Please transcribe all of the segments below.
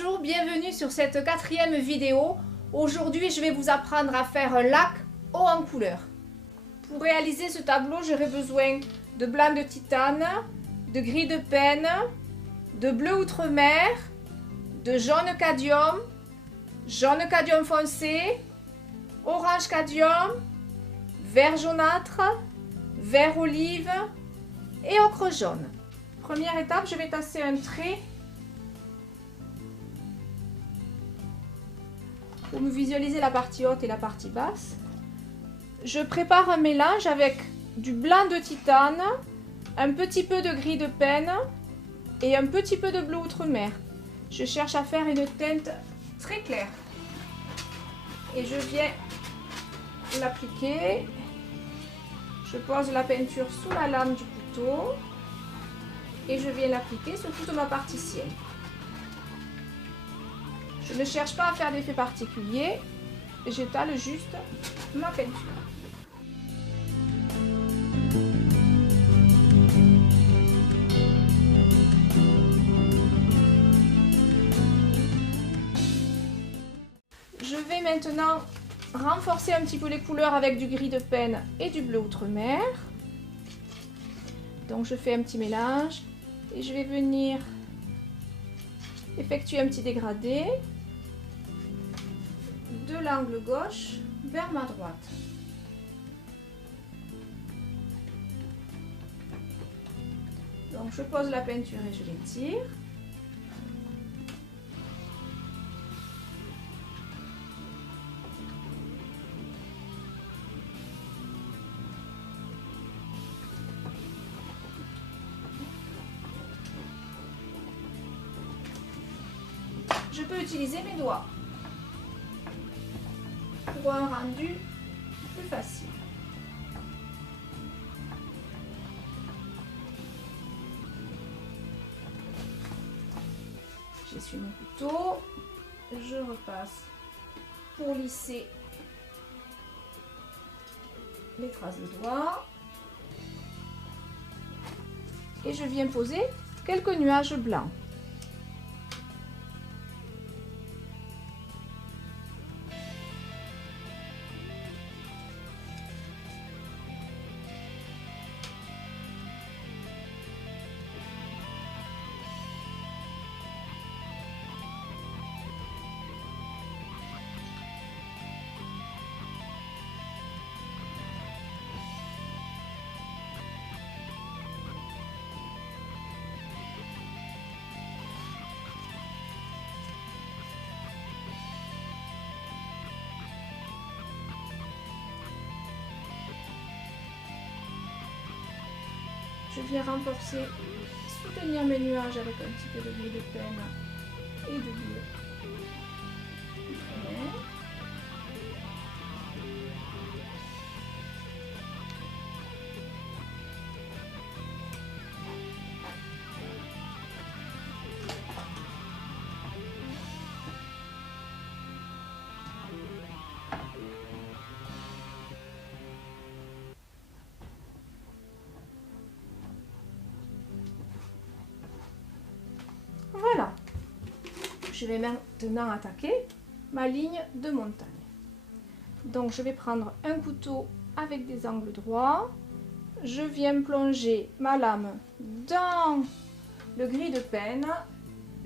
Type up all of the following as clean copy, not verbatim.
Bonjour, bienvenue sur cette quatrième vidéo. Aujourd'hui, je vais vous apprendre à faire un lac haut en couleur. Pour réaliser ce tableau, j'aurai besoin de blanc de titane, de gris de penne, de bleu outremer, de jaune cadmium foncé, orange cadmium, vert jaunâtre, vert olive et ocre jaune. Première étape, je vais tasser un trait pour me visualiser la partie haute et la partie basse. Je prépare un mélange avec du blanc de titane, un petit peu de gris de penne et un petit peu de bleu outremer. Je cherche à faire une teinte très claire. Et je viens l'appliquer. Je pose la peinture sous la lame du couteau et je viens l'appliquer sur toute ma partie ciel. Je ne cherche pas à faire d'effet particulier, j'étale juste ma peinture. Je vais maintenant renforcer un petit peu les couleurs avec du gris de penne et du bleu outremer. Donc je fais un petit mélange et je vais venir effectuer un petit dégradé de l'angle gauche vers ma droite. Donc je pose la peinture et je l'étire. Je peux utiliser mes doigts pour un rendu plus facile. J'essuie mon couteau, je repasse pour lisser les traces de doigts et je viens poser quelques nuages blancs. Je viens renforcer, soutenir mes nuages avec un petit peu de gris de penne et de bleu. Voilà, je vais maintenant attaquer ma ligne de montagne. Donc je vais prendre un couteau avec des angles droits, je viens plonger ma lame dans le gris de penne,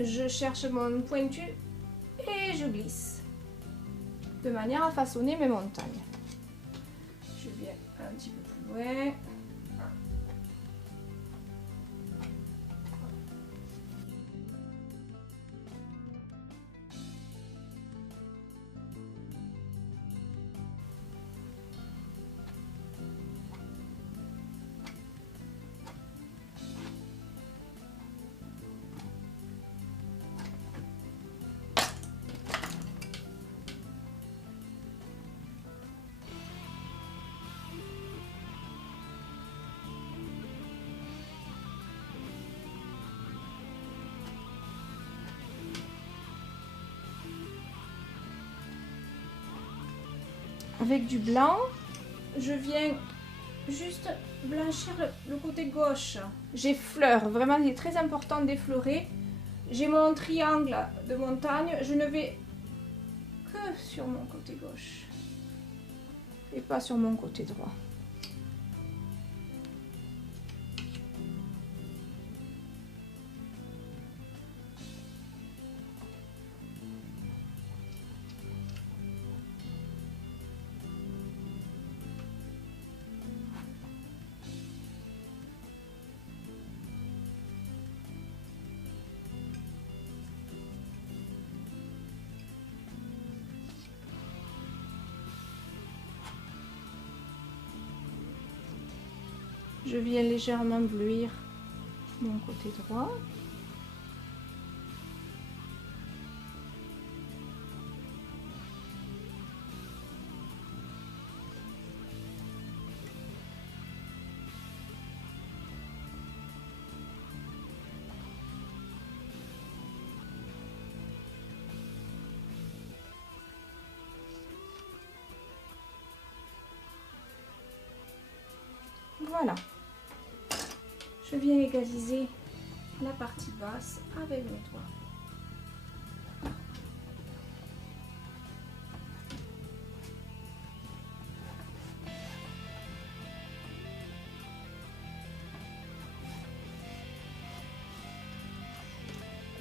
je cherche mon pointu et je glisse de manière à façonner mes montagnes. Je viens un petit peu plus loin. Avec du blanc, je viens juste blanchir le côté gauche. J'effleure, vraiment il est très important d'effleurer J'ai mon triangle de montagne, je ne vais que sur mon côté gauche et pas sur mon côté droit. Je viens légèrement bleuir mon côté droit. Voilà. Je viens égaliser la partie basse avec mes doigts.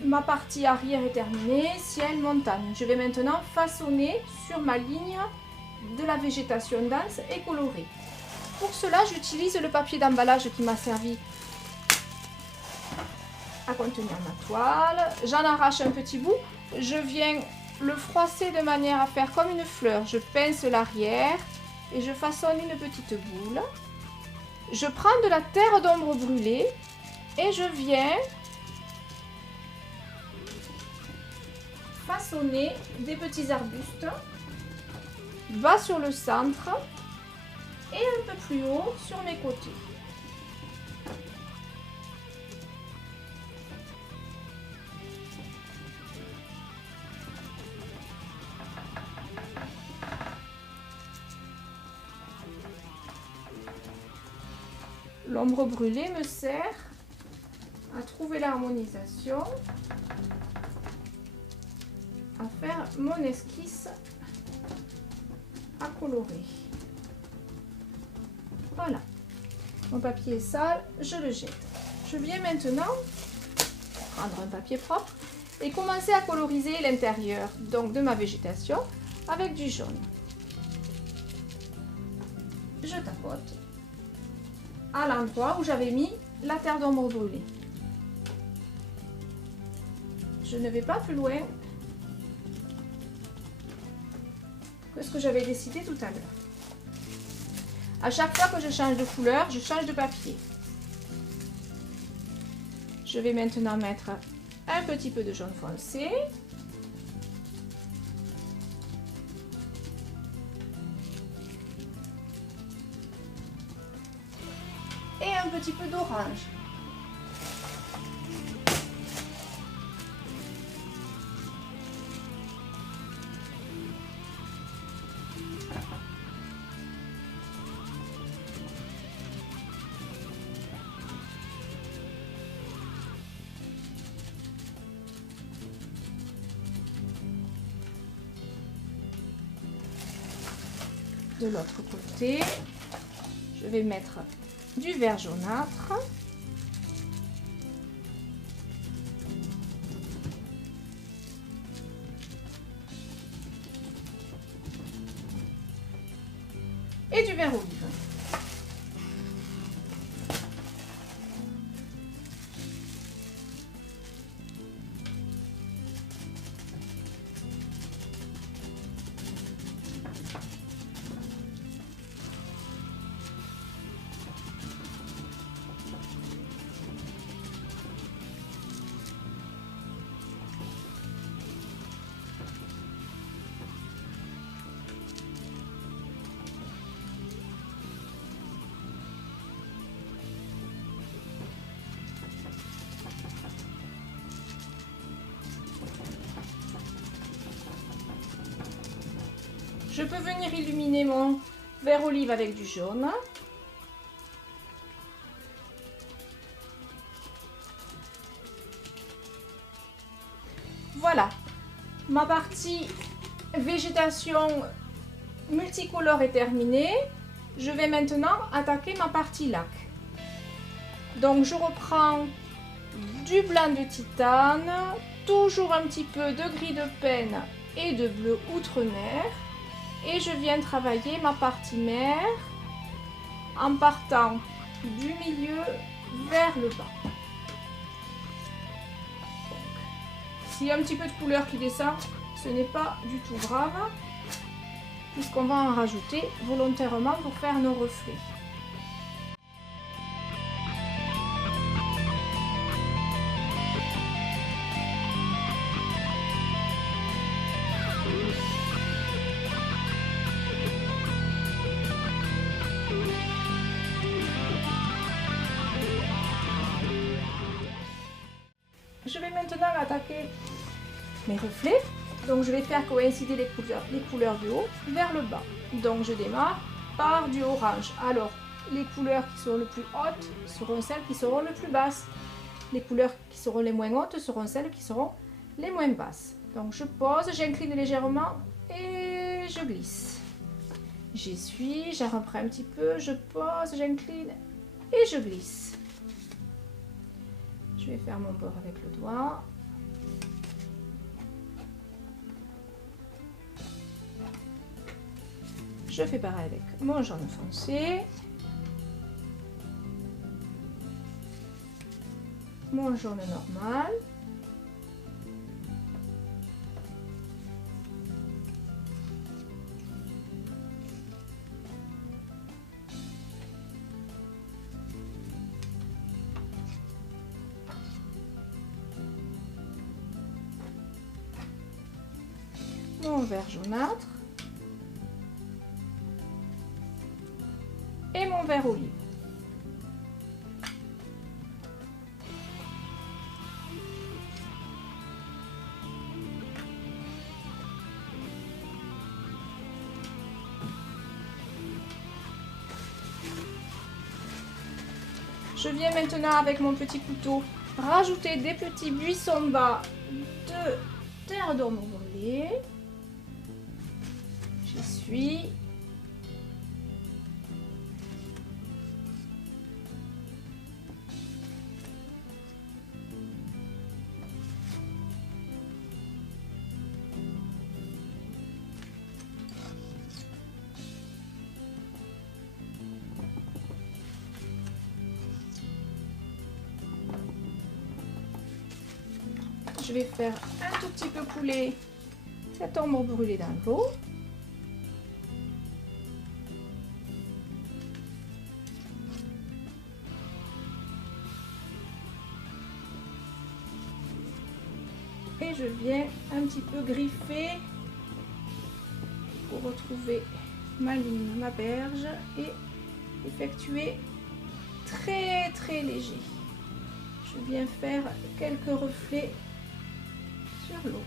Ma partie arrière est terminée, ciel, montagne. Je vais maintenant façonner sur ma ligne de la végétation dense et colorée. Pour cela, j'utilise le papier d'emballage qui m'a servi à contenir ma toile. J'en arrache un petit bout. Je viens le froisser de manière à faire comme une fleur. Je pince l'arrière et je façonne une petite boule. Je prends de la terre d'ombre brûlée et je viens façonner des petits arbustes bas sur le centre et un peu plus haut sur mes côtés. L'ombre brûlée me sert à trouver l'harmonisation, à faire mon esquisse à colorer. Voilà, mon papier est sale, je le jette. Je viens maintenant prendre un papier propre et commencer à coloriser l'intérieur donc de ma végétation avec du jaune. Je tapote à l'endroit où j'avais mis la terre d'ombre brûlée. Je ne vais pas plus loin que ce que j'avais décidé tout à l'heure. À chaque fois que je change de couleur, je change de papier. Je vais maintenant mettre un petit peu de jaune foncé. Et un petit peu d'orange. De l'autre côté, je vais mettre du vert jaunâtre. Et du vert olive. Je peux venir illuminer mon vert olive avec du jaune. Voilà, ma partie végétation multicolore est terminée. Je vais maintenant attaquer ma partie lac. Donc je reprends du blanc de titane, toujours un petit peu de gris de penne et de bleu outre-mer. Et je viens travailler ma partie mer en partant du milieu vers le bas. S'il y a un petit peu de couleur qui descend, ce n'est pas du tout grave, puisqu'on va en rajouter volontairement pour faire nos reflets. Je vais maintenant attaquer mes reflets. Donc je vais faire coïncider les couleurs du haut vers le bas. Donc je démarre par du orange. Alors les couleurs qui seront les plus hautes seront celles qui seront les plus basses. Les couleurs qui seront les moins hautes seront celles qui seront les moins basses. Donc je pose, j'incline légèrement et je glisse. J'essuie, j'en reprends un petit peu, je pose, j'incline et je glisse. Je vais faire mon bord avec le doigt. Je fais pareil avec mon jaune foncé. Mon jaune normal. Mon vert jaunâtre. Et mon vert olive. Je viens maintenant avec mon petit couteau rajouter des petits buissons bas de terre d'orme brûlée. J'essuie. Je vais faire un tout petit peu couler cette ombre brûlée dans l'eau. Et je viens un petit peu griffer pour retrouver ma ligne, ma berge et effectuer très léger. Je viens faire quelques reflets sur l'eau.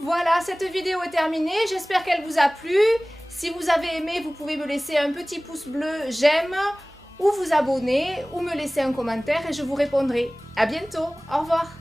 Voilà, cette vidéo est terminée. J'espère qu'elle vous a plu. Si vous avez aimé, vous pouvez me laisser un petit pouce bleu j'aime ou vous abonner ou me laisser un commentaire et je vous répondrai. À bientôt. Au revoir.